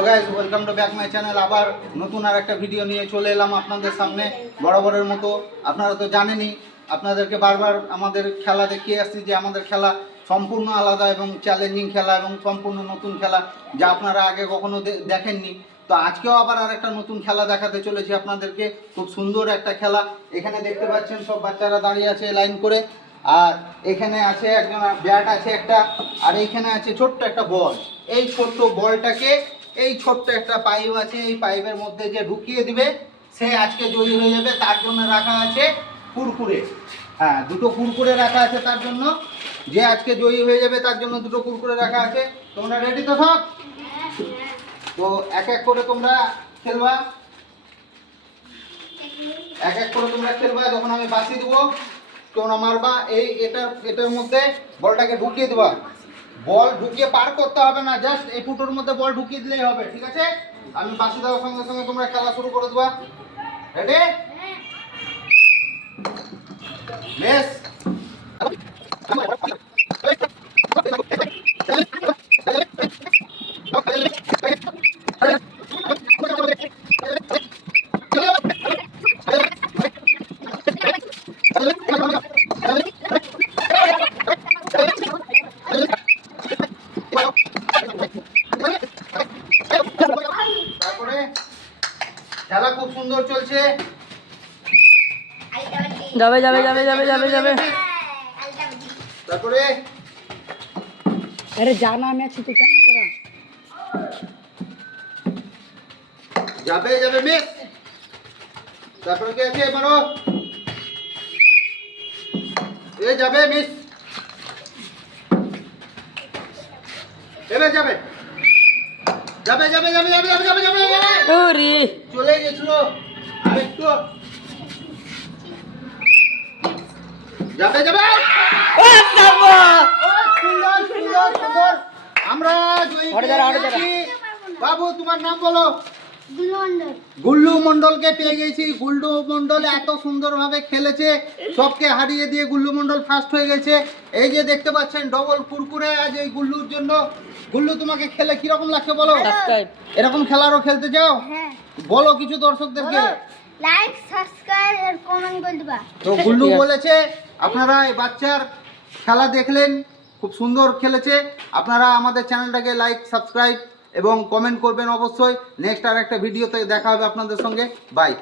Hello guys, welcome to back my channel. আবার নতুন আর একটা ভিডিও নিয়ে চলে এলাম আপনাদের সামনে বরাবরের মতো। আপনারা তো জানেনই, আপনাদেরকে বারবার আমাদের খেলা দেখিয়ে আসছি যে আমাদের খেলা সম্পূর্ণ আলাদা এবং চ্যালেঞ্জিং খেলা এবং সম্পূর্ণ নতুন খেলা, যা আপনারা আগে কখনো দেখেননি। তো আজকেও আবার আর একটা নতুন খেলা দেখাতে চলেছি আপনাদেরকে। খুব সুন্দর একটা খেলা। এখানে দেখতে পাচ্ছেন সব বাচ্চারা দাঁড়িয়ে আছে লাইন করে, আর এখানে আছে একজন ব্যাট আছে একটা, আর এইখানে আছে ছোট্ট একটা বল। এই ছোট্ট বলটাকে এই ছোট্ট একটা পাইপ আছে, এই পাইপের মধ্যে যে ঢুকিয়ে দিবে সে আজকে জয়ী হয়ে যাবে। তার জন্য রাখা আছে কুরকুরে। হ্যাঁ, দুটো কুরকুরে রাখা আছে তার জন্য। যে আজকে জয়ী হয়ে যাবে তার জন্য দুটো কুরকুরে রাখা আছে। তোমরা রেডি তো সব? তো এক এক করে তোমরা খেলবা, এক এক করে তোমরা খেলবা। যখন আমি বাঁশি দেবো তোমরা মারবা। এটার মধ্যে বলটাকে ঢুকিয়ে দেবা। বল ঢুকিয়ে পার করতে হবে না, জাস্ট এই ফুটোর মধ্যে বল ঢুকিয়ে দিলেই হবে, ঠিক আছে? আমি বাঁশি দেওয়ার সঙ্গে সঙ্গে তোমরা খেলা শুরু করে দেবা। রেডি? বেশ, তারপরে খেলা খুব সুন্দর চলছে। যাবে যাবে যাবে যাবে যাবে যাবে তারপরে আরে জানা আমি আছি তো জান তোরা যাবে যাবে মিস। তারপরে কি আছে মারো। এ যাবে মিস। এবার যাবে যাবে যাবে যাবে যাবে যাবে যাবে যাবে যাবে। ওরে চলে গেছিল আরেকটু। যাবে যাবে। ও বাবা সুন্দর সুন্দর সুন্দর। আমরা জয়ী হয়েছি। বাবু তোমার নাম বলো। গুল্লু মন্ডলকে পেয়ে গেছি। গুল্লু মন্ডল এত সুন্দরভাবে খেলেছে, সবকে হারিয়ে দিয়ে গুল্লু মন্ডল ফার্স্ট হয়ে গেছে। এই যে দেখতে পাচ্ছেন ডবল কুরকুরে আজ এই গুল্লুর জন্য। গুল্লু, তোমাকে খেলে কিরকম লাগছে বলো? এরকম খেলারও খেলতে চাও? বলো কিছু দর্শকদেরকে। লাইক, সাবস্ক্রাইব আর কমেন্ট করে দিবা। তো গুল্লু বলেছে আপনারা এই বাচ্চার খেলা দেখলেন, খুব সুন্দর খেলেছে। আপনারা আমাদের চ্যানেলটাকে লাইক, সাবস্ক্রাইব এবং কমেন্ট করবেন অবশ্যই। নেক্সট আর একটা ভিডিওতে দেখা হবে আপনাদের সঙ্গে। বাই।